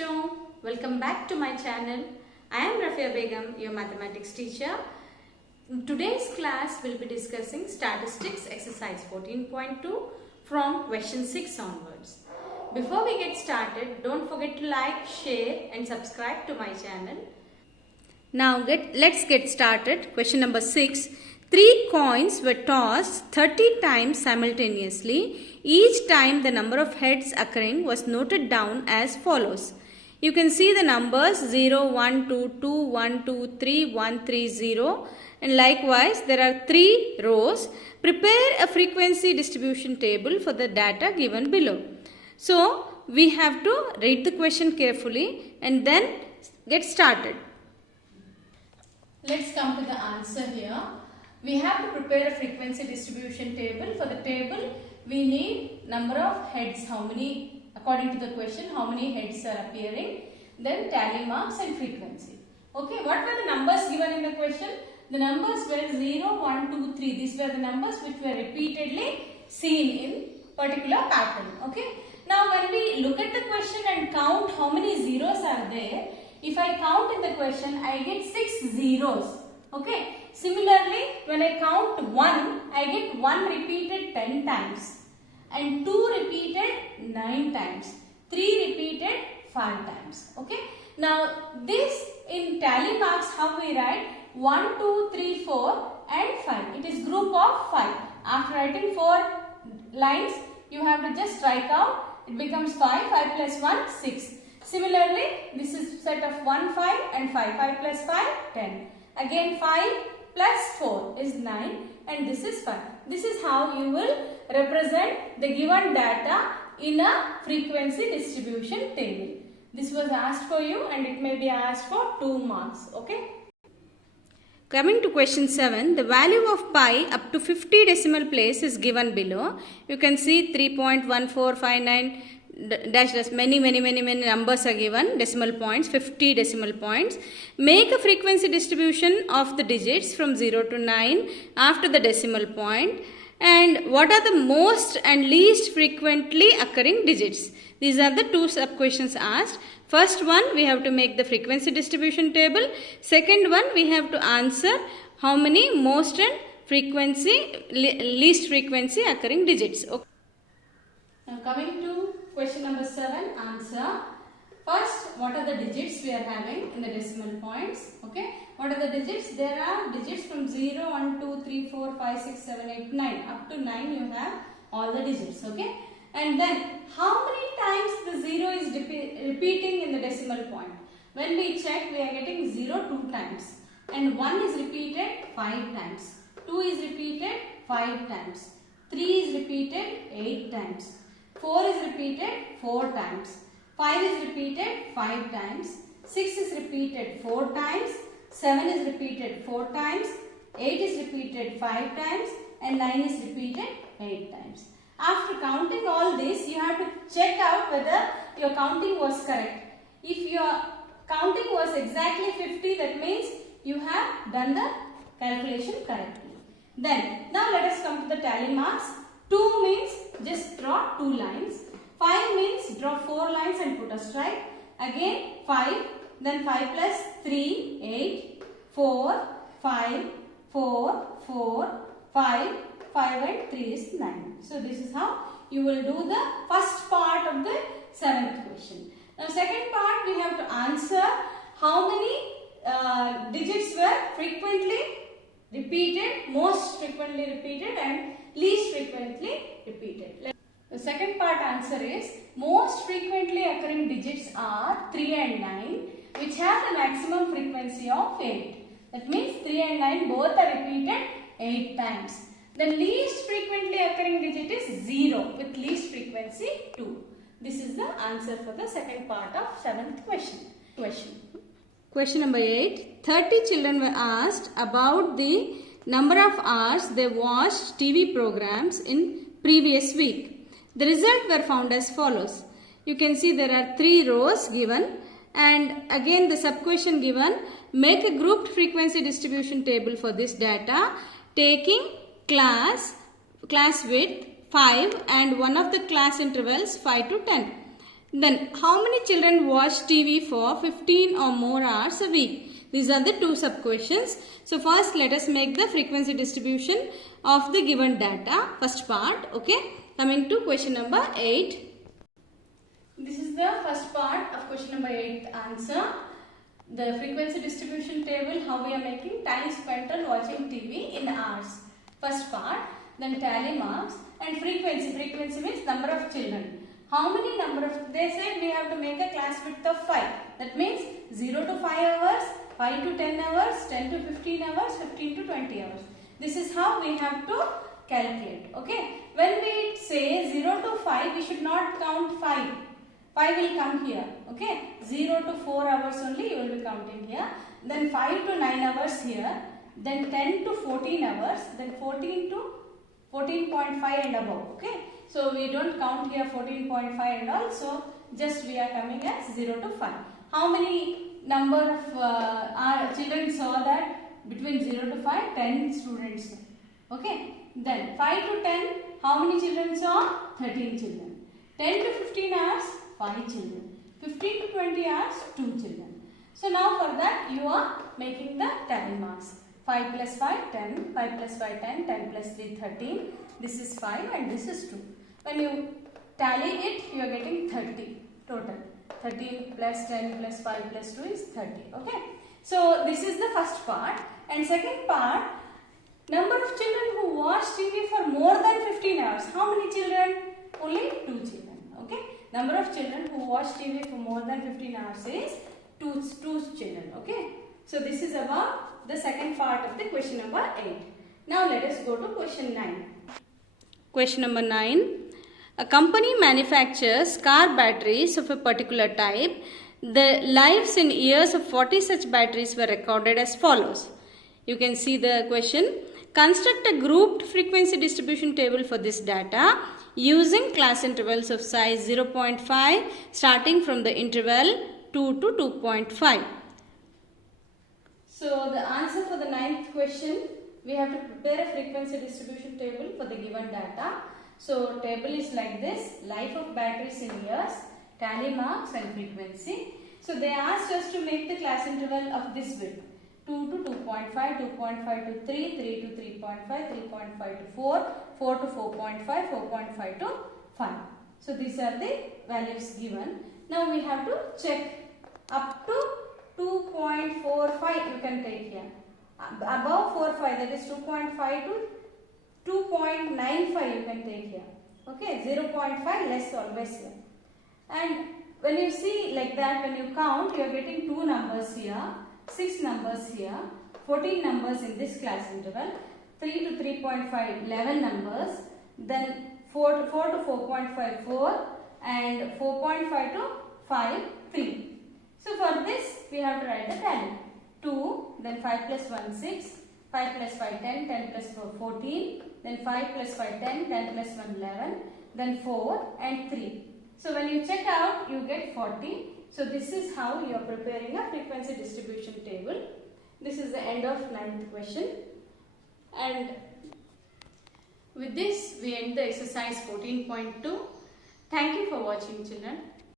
बच्चों, welcome back to my channel. I am Rafia Begum, your mathematics teacher. In today's class will be discussing statistics exercise 14.2 from question 6 onwards. Before we get started, don't forget to like, share and subscribe to my channel. Now let's get started. Question number 6. 3 coins were tossed 30 times simultaneously. Each time the number of heads occurring was noted down as follows. You can see the numbers 0, 1, 2, 2, 1, 2, 3, 1, 3, 0 and likewise there are 3 rows. Prepare a frequency distribution table for the data given below. So we have to read the question carefully and then get started. Let's come to the answer here. We have to prepare a frequency distribution table. For the table, we need number of heads, how many, according to the question, how many heads are appearing, then tally marks and frequency. Okay, what were the numbers given in the question? The numbers were 0, 1, 2, 3. These were the numbers which were repeatedly seen in particular pattern. Okay. Now, when we look at the question and count how many zeros are there, if I count in the question, I get 6 zeros. Okay. Similarly, when I count 1, I get 1 repeated 10 times and 2 repeated 9 times, 3 repeated 5 times. Okay. Now, this in tally marks how we write 1, 2, 3, 4 and 5. It is group of 5. After writing 4 lines, you have to just strike out. It becomes 5, 5 plus 1, 6. Similarly, this is set of 1, 5 and 5. 5 plus 5, 10. Again 5 plus 4 is 9 and this is 5. This is how you will represent the given data in a frequency distribution table. This was asked for you and it may be asked for 2 marks. Okay. Coming to question 7, the value of pi up to 50 decimal place is given below. You can see 3.1459 dash many numbers are given, decimal points, 50 decimal points. Make a frequency distribution of the digits from 0 to 9 after the decimal point. And what are the most and least frequently occurring digits? These are the 2 sub questions asked. First one, we have to make the frequency distribution table. Second one, we have to answer how many most and least frequency occurring digits. Okay. Now coming to question number 7, answer. First, what are the digits we are having in the decimal points? Okay. What are the digits? There are digits from 0, 1, 2, 3, 4, 5, 6, 7, 8, 9. Up to 9 you have all the digits. Okay. And then, how many times the 0 is repeating in the decimal point? When we check, we are getting 0 2 times. And 1 is repeated 5 times. 2 is repeated 5 times. 3 is repeated 8 times. 4 is repeated 4 times. 5 is repeated 5 times. 6 is repeated 4 times. 7 is repeated 4 times. 8 is repeated 5 times. And 9 is repeated 8 times. After counting all this, you have to check out whether your counting was correct. If your counting was exactly 50, that means you have done the calculation correctly. Then, now let us come to the tally marks. 2 means just draw 2 lines. 5 means draw 4 lines and put a strike. Again 5, then 5 plus 3, 8, 4, 5, 4, 4, 5, 5 and 3 is 9. So this is how you will do the first part of the 7th question. Now second part we have to answer how many digits were frequently repeated, most frequently repeated and least frequently repeated. The second part answer is most frequently occurring digits are 3 and 9 which have the maximum frequency of 8. That means 3 and 9 both are repeated 8 times. The least frequently occurring digit is 0 with least frequency 2. This is the answer for the second part of 7th question. Question number 8. 30 children were asked about the number of hours they watched TV programs in previous week. The results were found as follows. You can see there are 3 rows given and again the sub question given. Make a grouped frequency distribution table for this data taking class width 5 and one of the class intervals 5 to 10. Then how many children watch TV for 15 or more hours a week? These are the two sub questions. So first let us make the frequency distribution of the given data. First part. Okay. Coming to question number 8. This is the first part of question number 8 answer. The frequency distribution table, how we are making time spent on watching TV in hours. First part. Then tally marks and frequency. Frequency means number of children. How many number of, they said we have to make a class width of 5. That means 0 to 5 hours, 5 to 10 hours, 10 to 15 hours, 15 to 20 hours. This is how we have to calculate. Okay. When we say 0 to 5, we should not count 5. 5 will come here. Okay. 0 to 4 hours only you will be counting here. Then 5 to 9 hours here. Then 10 to 14 hours. Then 14 to 14.5 and above. Okay. So we don't count here 14.5 and all. So just we are coming as 0 to 5. How many number of our children saw that? Between 0 to 5, 10 students. Okay. Then 5 to 10, how many children saw? 13 children. 10 to 15 hours, 5 children. 15 to 20 hours, 2 children. So now for that you are making the tally marks. 5 plus 5, 10. 5 plus 5, 10. 10 plus 3, 13. This is 5 and this is 2. When you tally it, you are getting 30 total. 13 plus 10 plus 5 plus 2 is 30. Okay. So this is the first part. And second part, number of children who watch TV for more than 15 hours. How many children? Only 2 children. Okay. Number of children who watch TV for more than 15 hours is 2 children. Okay. So this is about the second part of the question number 8. Now let us go to question 9. Question number 9. A company manufactures car batteries of a particular type. The lives in years of 40 such batteries were recorded as follows. You can see the question. Construct a grouped frequency distribution table for this data using class intervals of size 0.5 starting from the interval 2 to 2.5. So the answer for the 9th question, we have to prepare a frequency distribution table for the given data. So table is like this, life of batteries in years, tally marks and frequency. So they asked us to make the class interval of this width. 2 to 2.5, 2.5 to 3, 3 to 3.5, 3.5 to 4, 4 to 4.5, 4.5 to 5. So these are the values given. Now we have to check up to 2.45 you can take here. Above 4.5, that is 2.5 to 2.95 you can take here. Okay, 0.5 less always here. And when you see like that, when you count, you are getting 2 numbers here, 6 numbers here, 14 numbers in this class interval, 3 to 3.5, 11 numbers, then 4 to 4.5, 4, and 4.5 to 5, 3. So for this, we have to write the tally. 2, then 5 plus 1, 6, 5 plus 5, 10, 10 plus 4, 14, then 5 plus 5, 10, 10 plus 1, 11, then 4 and 3. So when you check out, you get 40. So this is how you are preparing a frequency distribution table. This is the end of 9th question. And with this, we end the exercise 14.2. Thank you for watching, children.